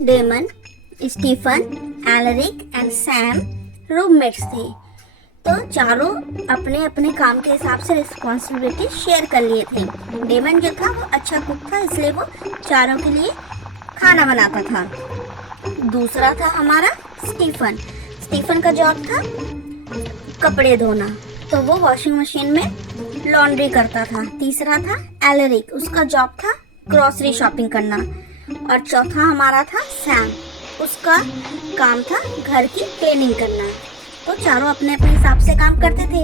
Daemon, Stefan, Elric and Sam roommates थे। तो चारों अपने अपने काम के हिसाब से रिस्पॉन्सिबिलिटी शेयर कर लिए थे। डेमन जो था वो अच्छा कुक था, इसलिए वो चारों के लिए खाना बनाता था। दूसरा था हमारा स्टीफन। स्टीफन का जॉब था कपड़े धोना, तो वो वॉशिंग मशीन में लॉन्ड्री करता था। तीसरा था एलरिक, उसका जॉब था ग्रोसरी शॉपिंग करना। और चौथा हमारा था सैम, उसका काम था घर की क्लीनिंग करना। तो चारों अपने अपने हिसाब से काम करते थे।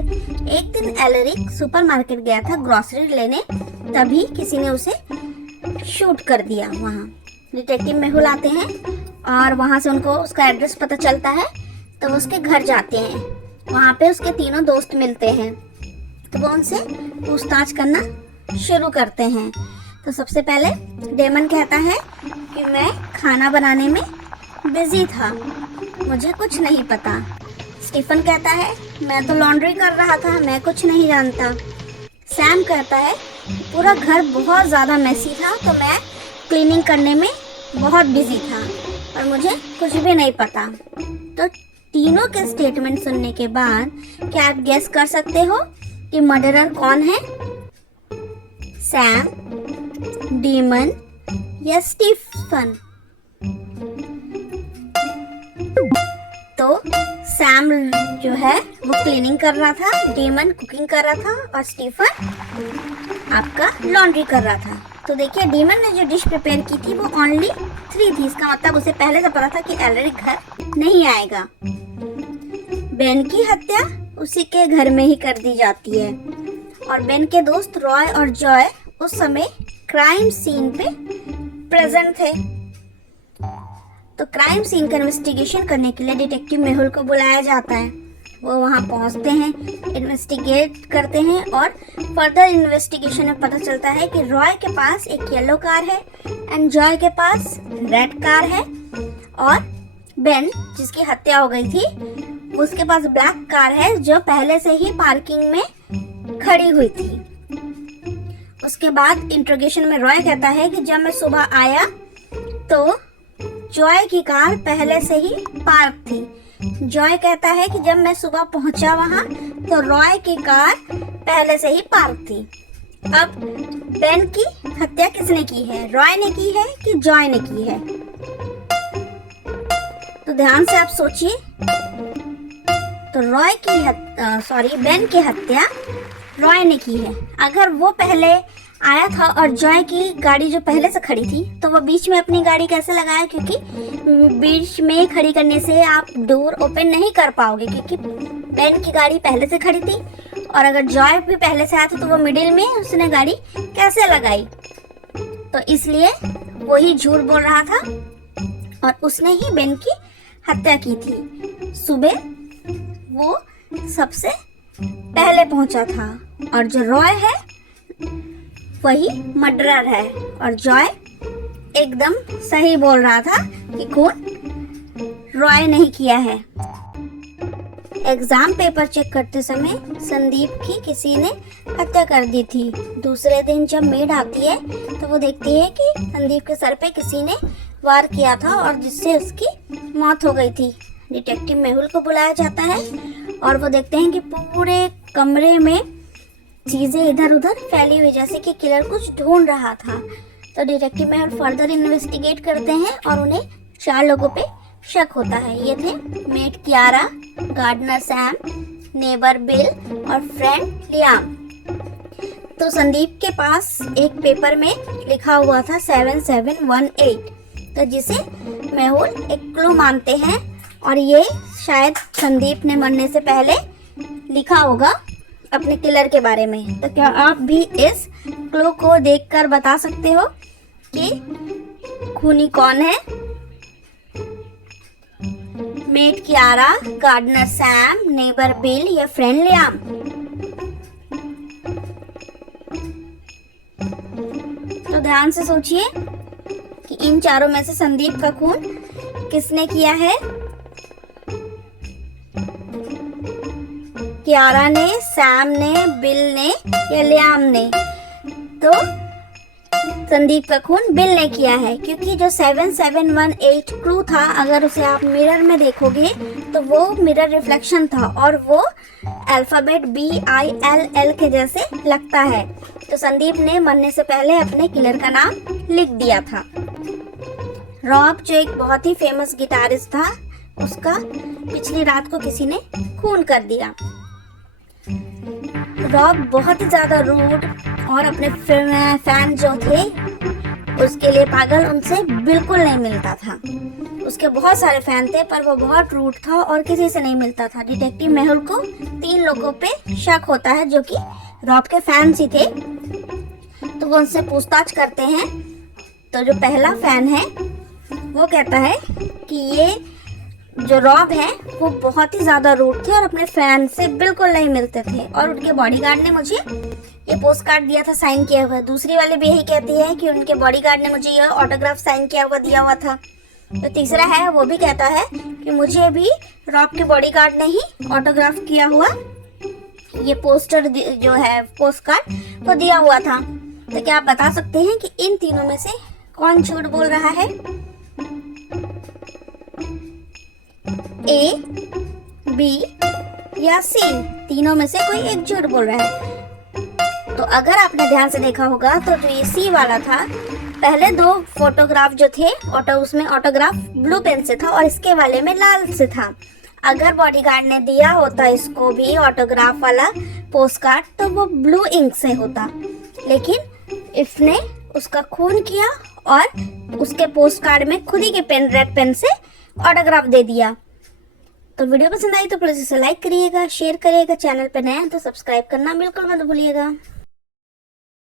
एक दिन एलरिक सुपरमार्केट गया था ग्रोसरी लेने, तभी किसी ने उसे शूट कर दिया। वहाँ डिटेक्टिव मेहुल आते हैं और वहाँ से उनको उसका एड्रेस पता चलता है, तो वो उसके घर जाते हैं। वहाँ पे उसके तीनों दोस्त मिलते हैं, तो वो उनसे पूछताछ करना शुरू करते हैं। तो सबसे पहले डेमन कहता है कि मैं खाना बनाने में बिजी था, मुझे कुछ नहीं पता। स्टीफन कहता है मैं तो लॉन्ड्री कर रहा था, मैं कुछ नहीं जानता। सैम कहता है पूरा घर बहुत ज़्यादा मैसी था, तो मैं क्लीनिंग करने में बहुत बिजी था और मुझे कुछ भी नहीं पता। तो तीनों के स्टेटमेंट सुनने के बाद क्या आप गेस कर सकते हो कि मर्डरर कौन है? सैम, डेमन या स्टीफन? तो सैम जो है वो क्लीनिंग कर रहा था, डेमन कुकिंग कर रहा था और स्टीफन आपका लॉन्ड्री कर रहा था। तो देखिए डेमन ने जो डिश प्रिपेयर की थी वो ओनली 3 थी। इसका मतलब उसे पहले से पता था कि एलरिक घर नहीं आएगा। बेन की हत्या उसी के घर में ही कर दी जाती है और बेन के दोस्त रॉय और जॉय उस समय क्राइम सीन पे प्रेजेंट थे। तो क्राइम सीन का इन्वेस्टिगेशन करने के लिए डिटेक्टिव मेहुल को बुलाया जाता है। वो वहाँ पहुँचते हैं, इन्वेस्टिगेट करते हैं और फर्दर इन्वेस्टिगेशन में पता चलता है कि रॉय के पास एक येलो कार है एंड जॉय के पास रेड कार है और बेन जिसकी हत्या हो गई थी उसके पास ब्लैक कार है जो पहले से ही पार्किंग में खड़ी हुई थी। उसके बाद इंट्रोगेशन में रॉय कहता है कि जब मैं सुबह आया तो जॉय की कार पहले से ही पार्क थी। जॉय कहता है कि जब मैं सुबह पहुंचा वहां तो रॉय की कार पहले से ही पार्क थी। अब बेन की हत्या किसने की है? रॉय ने की है कि जॉय ने की है? तो ध्यान से आप सोचिए। तो बेन की हत्या रॉय ने की है। अगर वो पहले आया था और जॉय की गाड़ी जो पहले से खड़ी थी तो वो बीच में अपनी गाड़ी कैसे लगाया? क्योंकि बीच में खड़ी करने से आप डोर ओपन नहीं कर पाओगे, क्योंकि बेन की गाड़ी पहले से खड़ी थी और अगर जॉय भी पहले से आया था तो वो मिडिल में उसने गाड़ी कैसे लगाई? तो इसलिए वो ही झूठ बोल रहा था और उसने ही बेन की हत्या की थी। सुबह वो सबसे पहले पहुंचा था और जो रॉय है वही मर्डरर है और जॉय एकदम सही बोल रहा था कि खून रॉय नहीं किया है। एग्जाम पेपर चेक करते समय संदीप की किसी ने हत्या कर दी थी। दूसरे दिन जब मेड आती है तो वो देखती है कि संदीप के सर पे किसी ने वार किया था और जिससे उसकी मौत हो गई थी। डिटेक्टिव मेहुल को बुलाया जाता है और वो देखते हैं कि पूरे कमरे में चीजें इधर उधर फैली हुई, जैसे कि किलर कुछ ढूंढ रहा था। तो डिटेक्टिव मेहुल फर्दर इन्वेस्टिगेट करते हैं और उन्हें 4 लोगों पे शक होता है। ये थे maid Kiara, gardener Sam, neighbour Bill और फ्रेंड लियाम। तो संदीप के पास एक पेपर में लिखा हुआ था 7718, तो जिसे मेहुल एक क्लू मानते हैं और ये शायद संदीप ने मरने से पहले लिखा होगा अपने किलर के बारे में। तो क्या आप भी इस क्लू को देखकर बता सकते हो कि खूनी कौन है? Maid Kiara, gardener Sam, neighbour Bill या फ्रेंड लियाम? तो ध्यान से सोचिए कि इन चारों में से संदीप का खून किसने किया है? कियारा ने, सैम ने, बिल ने या लियाम ने? तो संदीप का खून बिल ने किया है, क्योंकि जो 7718 क्लू था, अगर उसे आप मिरर में देखोगे तो वो मिरर रिफ्लेक्शन था और वो अल्फाबेट BILL के जैसे लगता है। तो संदीप ने मरने से पहले अपने किलर का नाम लिख दिया था। रॉब जो एक बहुत ही फेमस गिटारिस्ट था, उसका पिछली रात को किसी ने खून कर दिया। रॉब बहुत ही ज़्यादा रूड और अपने फैन जो थे उसके लिए पागल, उनसे बिल्कुल नहीं मिलता था। उसके बहुत सारे फैन थे पर वो बहुत रूड था और किसी से नहीं मिलता था। डिटेक्टिव मेहुल को 3 लोगों पे शक होता है जो कि रॉब के फैंस ही थे। तो वो उनसे पूछताछ करते हैं। तो जो पहला फैन है वो कहता है कि ये जो रॉब है वो बहुत ही ज़्यादा रूड थे और अपने फैन से बिल्कुल नहीं मिलते थे, और उनके बॉडीगार्ड ने मुझे ये पोस्ट कार्ड दिया था साइन किया हुआ। दूसरी वाले भी यही कहती है कि उनके बॉडीगार्ड ने मुझे ये ऑटोग्राफ साइन किया हुआ दिया हुआ था। तो तीसरा है वो भी कहता है कि मुझे भी रॉब के बॉडीगार्ड ने ही ऑटोग्राफ किया हुआ ये पोस्टर जो है पोस्ट कार्ड वो दिया हुआ था। तो क्या आप बता सकते हैं कि इन तीनों में से कौन झूठ बोल रहा है? A, B या C, तीनों में से कोई एक झूठ बोल रहा है। तो अगर आपने ध्यान से देखा होगा तो जो ये C वाला था, पहले 2 फोटोग्राफ जो थे उसमें ऑटोग्राफ ब्लू पेन से था और इसके वाले में लाल से था। अगर बॉडीगार्ड ने दिया होता इसको भी ऑटोग्राफ वाला पोस्ट कार्ड तो वो ब्लू इंक से होता, लेकिन इसने उसका खून किया और उसके पोस्ट कार्ड में खुद ही के पेन, रेड पेन से ऑटोग्राफ दे दिया। तो वीडियो पसंद आई तो प्लीज इसे लाइक करिएगा, शेयर करिएगा। चैनल पे नया है तो सब्सक्राइब करना बिल्कुल मत भूलिएगा।